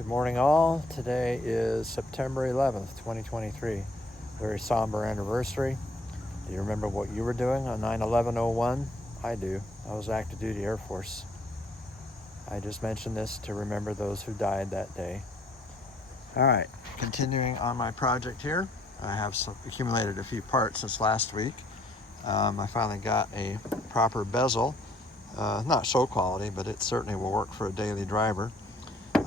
Good morning all. Today is September 11th, 2023. Very somber anniversary. Do you remember what you were doing on 9/11/01? I do. I was active duty Air Force. I just mentioned this to remember those who died that day. All right, continuing on my project here. I have accumulated a few parts since last week. I finally got a proper bezel. Not show quality, but it certainly will work for a daily driver.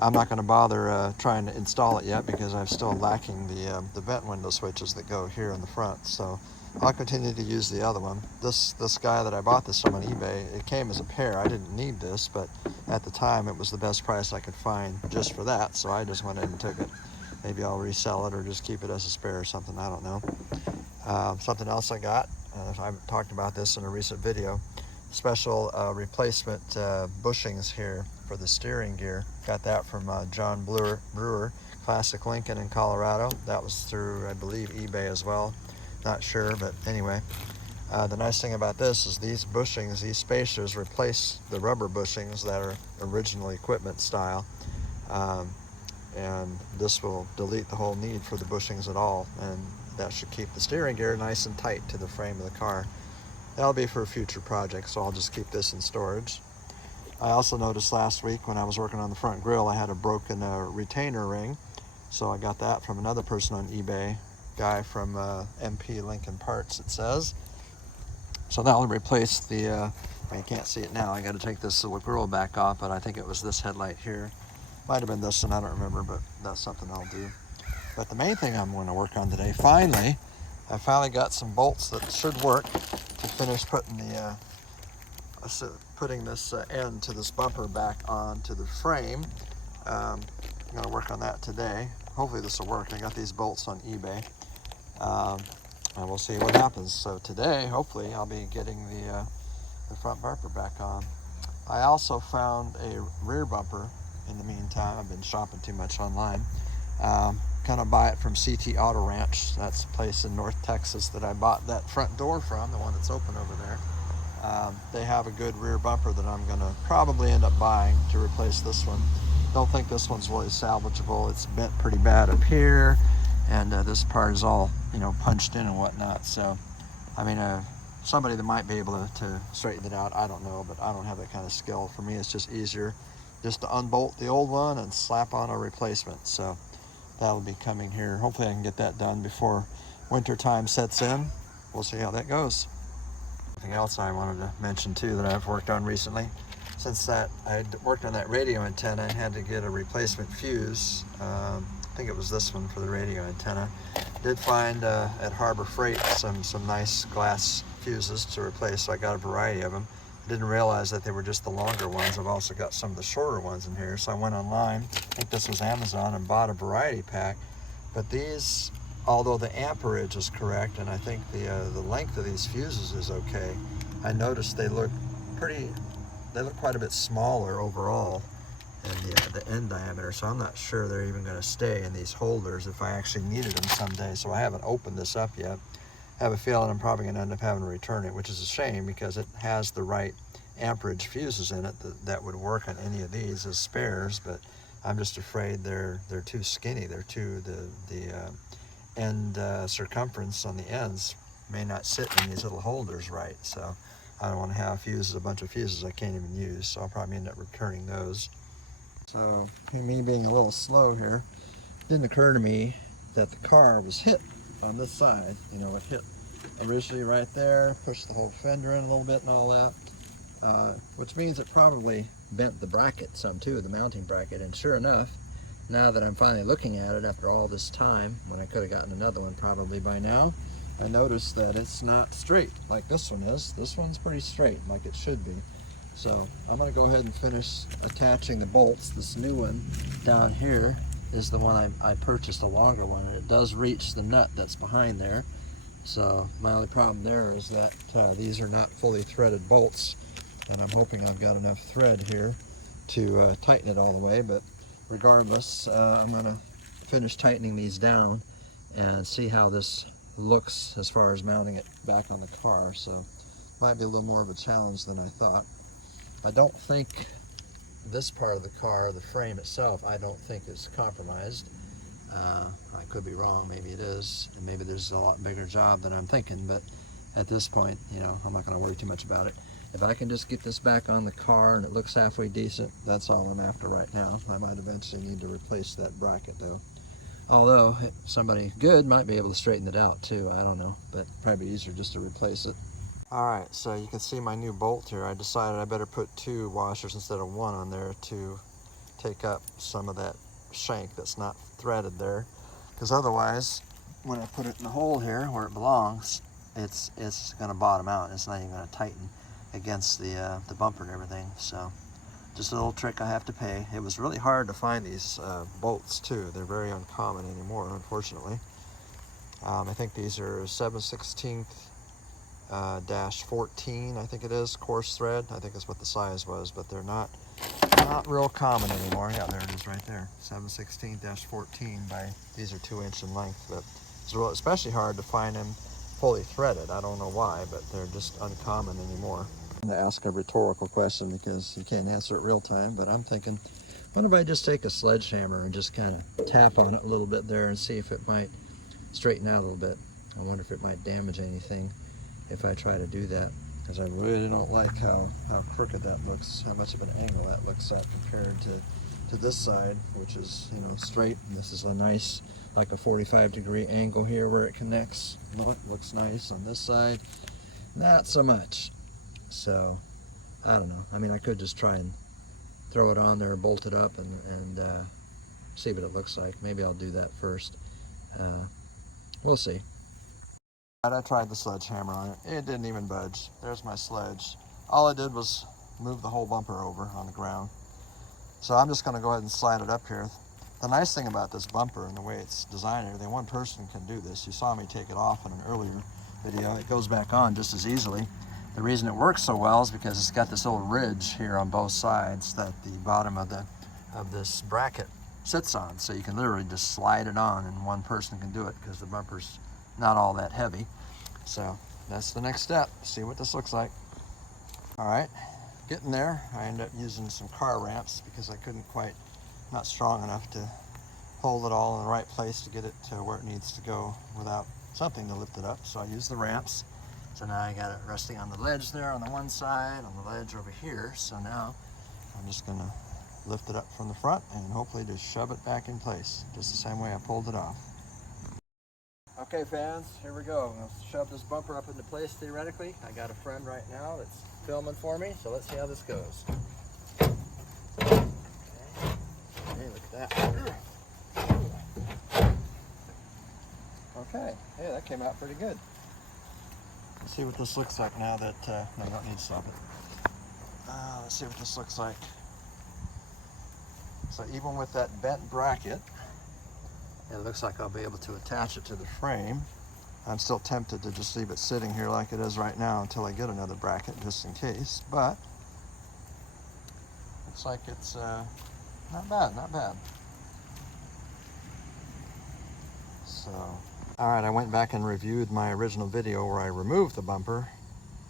I'm not going to bother trying to install it yet because I'm still lacking the vent window switches that go here in the front. So I'll continue to use the other one. This guy that I bought this from on eBay, it came as a pair. I didn't need this, but at the time it was the best price I could find just for that. So I just went in and took it. Maybe I'll resell it or just keep it as a spare or something. I don't know. Something else I got, I've talked about this in a recent video. Special replacement bushings here for the steering gear. Got that from John Brewer, Classic Lincoln in Colorado. That was through, I believe, eBay as well. Not sure, but anyway. The nice thing about this is these bushings, these spacers, replace the rubber bushings that are original equipment style. And this will delete the whole need for the bushings at all. And that should keep the steering gear nice and tight to the frame of the car. That'll be for a future project, so I'll just keep this in storage. I also noticed last week when I was working on the front grille, I had a broken retainer ring. So I got that from another person on eBay, guy from MP Lincoln Parts, it says. So that'll replace the, you can't see it now, I gotta take this little grille back off, but I think it was this headlight here. Might have been this one, I don't remember, but that's something I'll do. But the main thing I'm going to work on today, I finally got some bolts that should work to finish putting this end to this bumper back onto the frame. I'm going to work on that today. Hopefully this will work. I got these bolts on eBay. And we'll see what happens. So today, hopefully, I'll be getting the front bumper back on. I also found a rear bumper in the meantime. I've been shopping too much online. Kind of buy it from CT Auto Ranch. That's a place in North Texas that I bought that front door from, the one that's open over there. They have a good rear bumper that I'm going to probably end up buying to replace this one. Don't think this one's really salvageable. It's bent pretty bad up here, and this part is all, punched in and whatnot. So, I mean, somebody that might be able to straighten it out, I don't know, but I don't have that kind of skill. For me, it's just easier just to unbolt the old one and slap on a replacement. So that'll be coming here. Hopefully I can get that done before winter time sets in. We'll see how that goes. Something else I wanted to mention too that I've worked on recently. Since I worked on that radio antenna, I had to get a replacement fuse. I think it was this one for the radio antenna. Did find at Harbor Freight some nice glass fuses to replace, so I got a variety of them. I didn't realize that they were just the longer ones. I've also got some of the shorter ones in here. So I went online, I think this was Amazon, and bought a variety pack. But these, although the amperage is correct, and I think the length of these fuses is okay, I noticed they look quite a bit smaller overall in the end diameter. So I'm not sure they're even going to stay in these holders if I actually needed them someday. So I haven't opened this up yet. I have a feeling I'm probably going to end up having to return it, which is a shame because it has the right amperage fuses in it that would work on any of these as spares, but I'm just afraid they're too skinny. They're the end circumference on the ends may not sit in these little holders right, so I don't want to have a bunch of fuses I can't even use, so I'll probably end up returning those. So me being a little slow here, it didn't occur to me that the car was hit on this side. It hit originally right there, pushed the whole fender in a little bit and all that, which means it probably bent the bracket some too, the mounting bracket. And sure enough, now that I'm finally looking at it after all this time, when I could have gotten another one probably by now, I noticed that it's not straight like this one is. This one's pretty straight like it should be. So I'm going to go ahead and finish attaching the bolts. This new one down here is the one I purchased, a longer one, and it does reach the nut that's behind there. So my only problem there is that these are not fully threaded bolts, and I'm hoping I've got enough thread here to tighten it all the way. But regardless, I'm going to finish tightening these down and see how this looks as far as mounting it back on the car. So might be a little more of a challenge than I thought. I don't think this part of the car, the frame itself, I don't think is compromised. I could be wrong, maybe it is, and maybe there's a lot bigger job than I'm thinking, but at this point, you know, I'm not going to worry too much about it. If I can just get this back on the car and it looks halfway decent, that's all I'm after right now. I might eventually need to replace that bracket though. Although somebody good might be able to straighten it out too, I don't know, but probably easier just to replace it. All right, so you can see my new bolt here. I decided I better put 2 washers instead of 1 on there to take up some of that shank that's not threaded there, because otherwise when I put it in the hole here where it belongs, it's going to bottom out. It's not even going to tighten against the bumper and everything. So just a little trick I have to pay. It was really hard to find these bolts too. They're very uncommon anymore, unfortunately. I think these are 7/16 -14, I think it is, coarse thread. I think that's what the size was, but they're not real common anymore. Yeah, there it is right there, 7/16 -14 by, these are 2-inch in length, but it's real, especially hard to find them fully threaded. I don't know why, but they're just uncommon anymore. I'm gonna ask a rhetorical question because you can't answer it real time, but I'm thinking, what if I just take a sledgehammer and just kind of tap on it a little bit there and see if it might straighten out a little bit. I wonder if it might damage anything if I try to do that, because I really don't like how crooked that looks, how much of an angle that looks at compared to this side, which is, you know, straight. And this is a nice, like a 45-degree angle here where it connects. Look, looks nice on this side, not so much. So I don't know. I mean, I could just try and throw it on there, bolt it up, and see what it looks like. Maybe I'll do that first. We'll see. I tried the sledgehammer on it. It didn't even budge. There's my sledge. All I did was move the whole bumper over on the ground. So I'm just going to go ahead and slide it up here. The nice thing about this bumper and the way it's designed and everything, one person can do this. You saw me take it off in an earlier video. It goes back on just as easily. The reason it works so well is because it's got this little ridge here on both sides that the bottom of this bracket sits on. So you can literally just slide it on and one person can do it because the bumper's not all that heavy. So that's the next step. See what this looks like. All right, getting there. I ended up using some car ramps because I couldn't quite, not strong enough to hold it all in the right place to get it to where it needs to go without something to lift it up. So I used the ramps. So now I got it resting on the ledge there on the one side, on the ledge over here. So now I'm just gonna lift it up from the front and hopefully just shove it back in place, just the same way I pulled it off. Okay fans, here we go. I'm gonna shove this bumper up into place theoretically. I got a friend right now that's filming for me, so let's see how this goes. Okay, hey, look at that. Okay, hey, that came out pretty good. Let's see what this looks like now that, no, I don't need to stop it. Let's see what this looks like. So even with that bent bracket, it looks like I'll be able to attach it to the frame. I'm still tempted to just leave it sitting here like it is right now until I get another bracket, just in case, but looks like it's not bad, not bad. So, all right, I went back and reviewed my original video where I removed the bumper,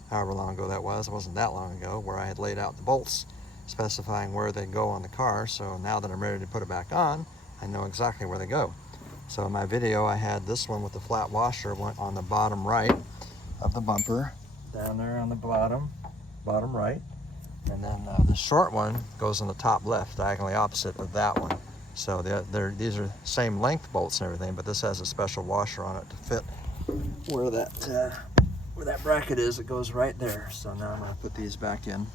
however long ago that was. It wasn't that long ago, where I had laid out the bolts specifying where they go on the car. So now that I'm ready to put it back on, I know exactly where they go. So in my video, I had this one with the flat washer went on the bottom right of the bumper, down there on the bottom right. And then the short one goes on the top left, diagonally opposite of that one. So these are same length bolts and everything, but this has a special washer on it to fit where that bracket is. It goes right there. So now I'm going to put these back in.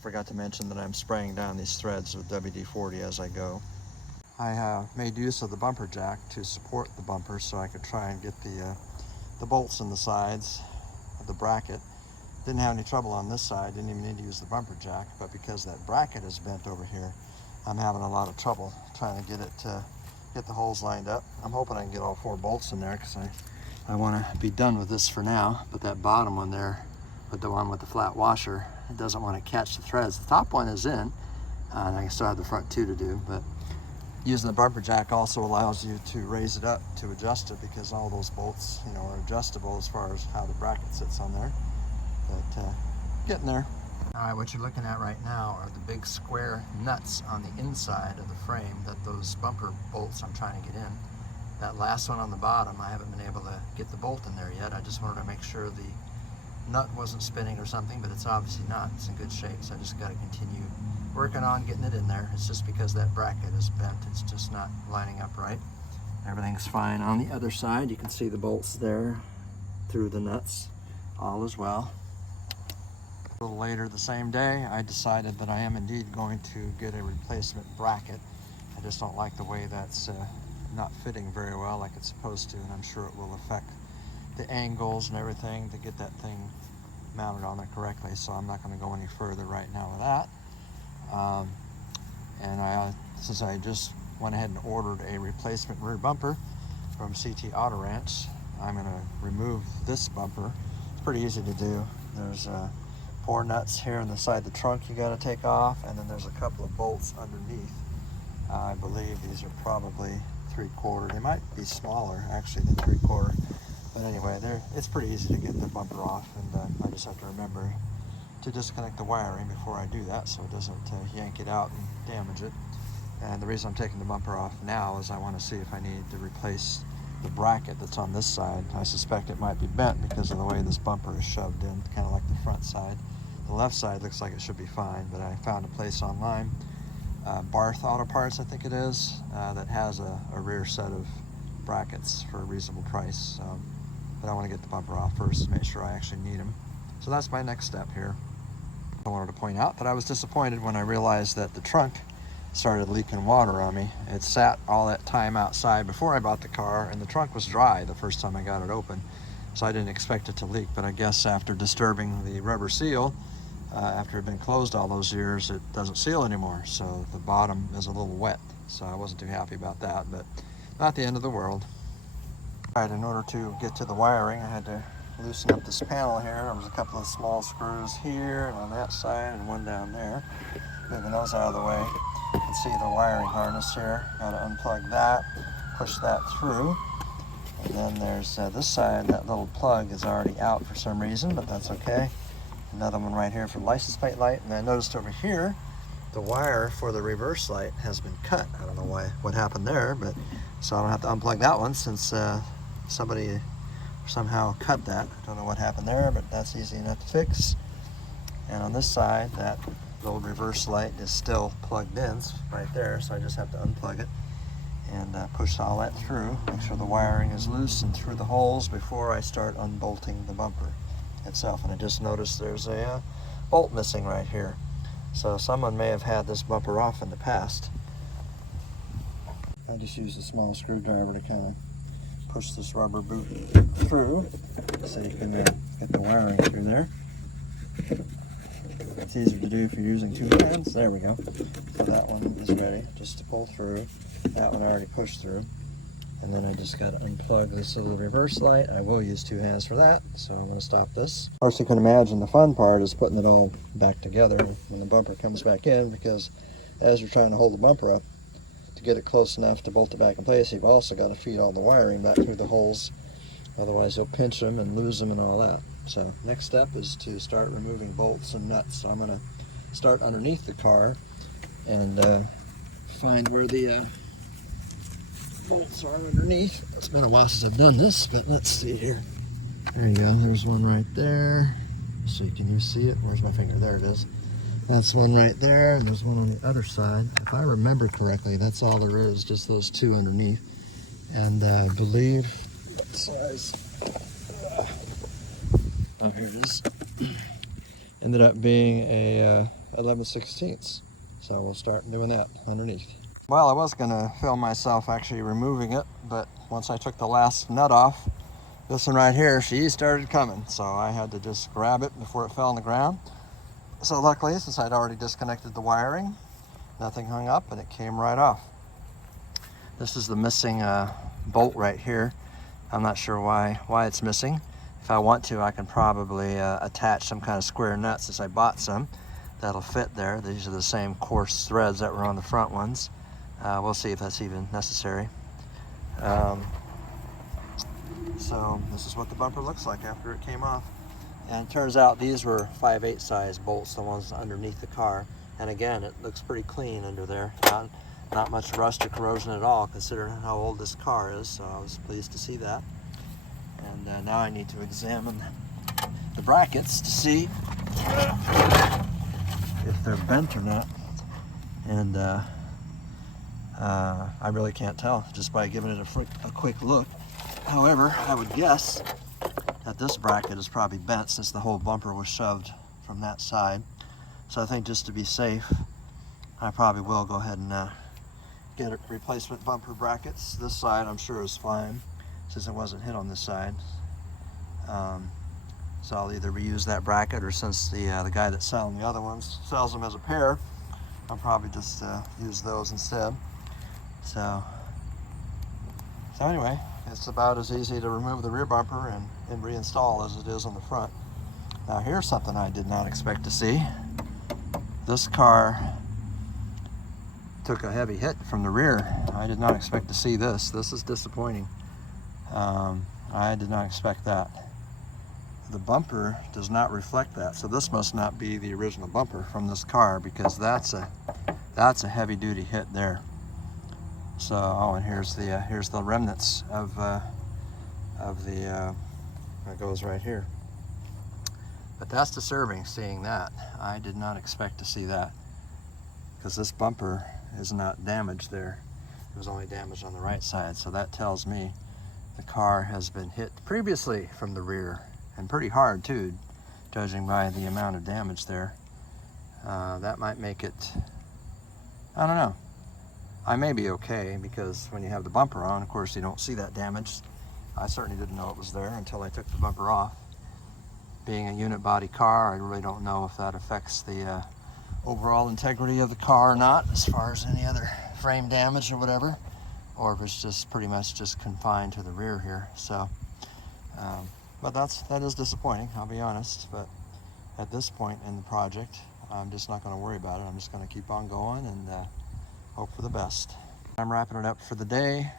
Forgot to mention that I'm spraying down these threads with WD-40 as I go. I made use of the bumper jack to support the bumper so I could try and get the bolts in the sides of the bracket. Didn't have any trouble on this side, didn't even need to use the bumper jack, but because that bracket is bent over here, I'm having a lot of trouble trying to get it to get the holes lined up. I'm hoping I can get all 4 bolts in there because I want to be done with this for now, but that bottom one there, with the one with the flat washer, it doesn't want to catch the threads. The top one is in, and I still have the front 2 to do, but using the bumper jack also allows you to raise it up to adjust it because all those bolts, you know, are adjustable as far as how the bracket sits on there. But getting there. All Alright, what you're looking at right now are the big square nuts on the inside of the frame that those bumper bolts I'm trying to get in. That last one on the bottom, I haven't been able to get the bolt in there yet. I just wanted to make sure the nut wasn't spinning or something, but it's obviously not. It's in good shape, so I just got to continue working on getting it in there. It's just because that bracket is bent. It's just not lining up right. Everything's fine on the other side. You can see the bolts there through the nuts. All is well. A little later the same day, I decided that I am indeed going to get a replacement bracket. I just don't like the way that's not fitting very well like it's supposed to, and I'm sure it will affect the angles and everything to get that thing mounted on there correctly, so I'm not going to go any further right now with that. Since I just went ahead and ordered a replacement rear bumper from CT Auto Ranch, I'm going to remove this bumper. It's pretty easy to do. There's 4 nuts here on the side of the trunk you got to take off, and then there's a couple of bolts underneath. I believe these are probably 3/4. They might be smaller actually than 3/4, but anyway, it's pretty easy to get the bumper off, and I just have to remember to disconnect the wiring before I do that so it doesn't yank it out and damage it. And the reason I'm taking the bumper off now is I want to see if I need to replace the bracket that's on this side. I suspect it might be bent because of the way this bumper is shoved in, kind of like the front side. The left side looks like it should be fine, but I found a place online, Barth Auto Parts I think it is, that has a rear set of brackets for a reasonable price. But I want to get the bumper off first to make sure I actually need them. So that's my next step here. I wanted to point out that I was disappointed when I realized that the trunk started leaking water on me. It sat all that time outside before I bought the car, and the trunk was dry the first time I got it open, so I didn't expect it to leak. But I guess after disturbing the rubber seal, after it had been closed all those years, it doesn't seal anymore, so the bottom is a little wet, so I wasn't too happy about that, but not the end of the world. All right, in order to get to the wiring, I had to loosen up this panel here. There was a couple of small screws here and on that side and one down there. Moving those out of the way. You can see the wiring harness here. Got to unplug that, push that through. And then there's this side, that little plug is already out for some reason, but that's okay. Another one right here for the license plate light. And I noticed over here, the wire for the reverse light has been cut. I don't know what happened there, but so I don't have to unplug that one since somebody somehow cut that. I don't know what happened there, but that's easy enough to fix. And on this side, that little reverse light is still plugged in right there, so I just have to unplug it and push all that through, make sure the wiring is loose and through the holes before I start unbolting the bumper itself. And I just noticed there's a bolt missing right here, so someone may have had this bumper off in the past. I just used a small screwdriver to kind of push this rubber boot through so you can get the wiring through there. It's easier to do if you're using 2 hands. There we go. So that one is ready just to pull through. That one I already pushed through. And then I just got to unplug this little reverse light. I will use 2 hands for that, so I'm going to stop this. Of course, you can imagine the fun part is putting it all back together when the bumper comes back in, because as you're trying to hold the bumper up, to get it close enough to bolt it back in place, you've also got to feed all the wiring back through the holes. Otherwise you'll pinch them and lose them and all that. So next step is to start removing bolts and nuts. So I'm going to start underneath the car and find where the bolts are underneath. It's been a while since I've done this, but let's see here. There you go. There's one right there. So can you see it? Where's my finger? There it is. That's one right there, and there's one on the other side. If I remember correctly, that's all there is, just those 2 underneath. And I believe what size. Oh, here it is. Ended up being a 11/16. So we'll start doing that underneath. Well, I was gonna film myself actually removing it, but once I took the last nut off, this one right here, she started coming. So I had to just grab it before it fell on the ground. So luckily, since I'd already disconnected the wiring, nothing hung up and it came right off. This is the missing bolt right here. I'm not sure why it's missing. If I want to, I can probably attach some kind of square nut, since I bought some. That'll fit there. These are the same coarse threads that were on the front ones. We'll see if that's even necessary. So this is what the bumper looks like after it came off. And it turns out these were 5/8 size bolts, the ones underneath the car. And again, it looks pretty clean under there. Not much rust or corrosion at all, considering how old this car is. So I was pleased to see that. And now I need to examine the brackets to see if they're bent or not. And I really can't tell just by giving it a quick look. However, I would guess that this bracket is probably bent since the whole bumper was shoved from that side. So I think just to be safe, I probably will go ahead and get replacement bumper brackets. This side I'm sure is fine since it wasn't hit on this side. So I'll either reuse that bracket, or since the guy that's selling the other ones sells them as a pair, I'll probably just use those instead. So anyway, it's about as easy to remove the rear bumper and reinstall as it is on the front. Now here's something I did not expect to see. This car took a heavy hit from the rear. I did not expect to see this. This is disappointing. I did not expect that. The bumper does not reflect that, so this must not be the original bumper from this car, because that's a heavy-duty hit there. So, oh, and here's the remnants of the that goes right here. But that's disturbing, seeing that. I did not expect to see that, because this bumper is not damaged there. It was only damaged on the right side, so that tells me the car has been hit previously from the rear, and pretty hard too, judging by the amount of damage there. That might make it, I don't know. I may be okay, because when you have the bumper on, of course, you don't see that damage. I certainly didn't know it was there until I took the bumper off. Being a unit body car, I really don't know if that affects the overall integrity of the car or not, as far as any other frame damage or whatever, or if it's just pretty much just confined to the rear here. So, but that is disappointing, I'll be honest. But at this point in the project, I'm just not going to worry about it. I'm just going to keep on going and hope for the best. I'm wrapping it up for the day.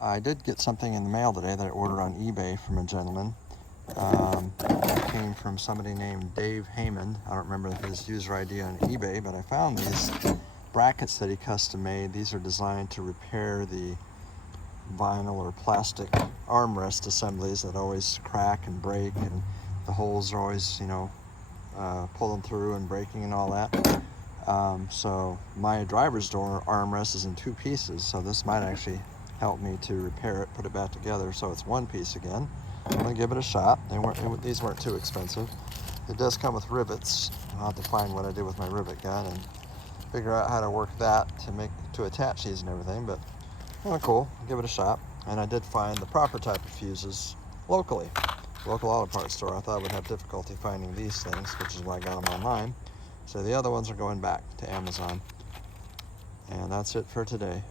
I did get something in the mail today that I ordered on eBay from a gentleman. It came from somebody named Dave Heyman. I don't remember his user ID on eBay, but I found these brackets that he custom made. These are designed to repair the vinyl or plastic armrest assemblies that always crack and break, and the holes are always, pulling through and breaking and all that. So my driver's door armrest is in 2 pieces, so this might actually help me to repair it, put it back together so it's 1 piece again. I'm gonna give it a shot. These weren't too expensive. It does come with rivets. I'll have to find what I did with my rivet gun and figure out how to work that to attach these and everything, but cool, I'll give it a shot. And I did find the proper type of fuses locally. Local auto parts store. I thought I would have difficulty finding these things, which is why I got them online. So the other ones are going back to Amazon. And that's it for today.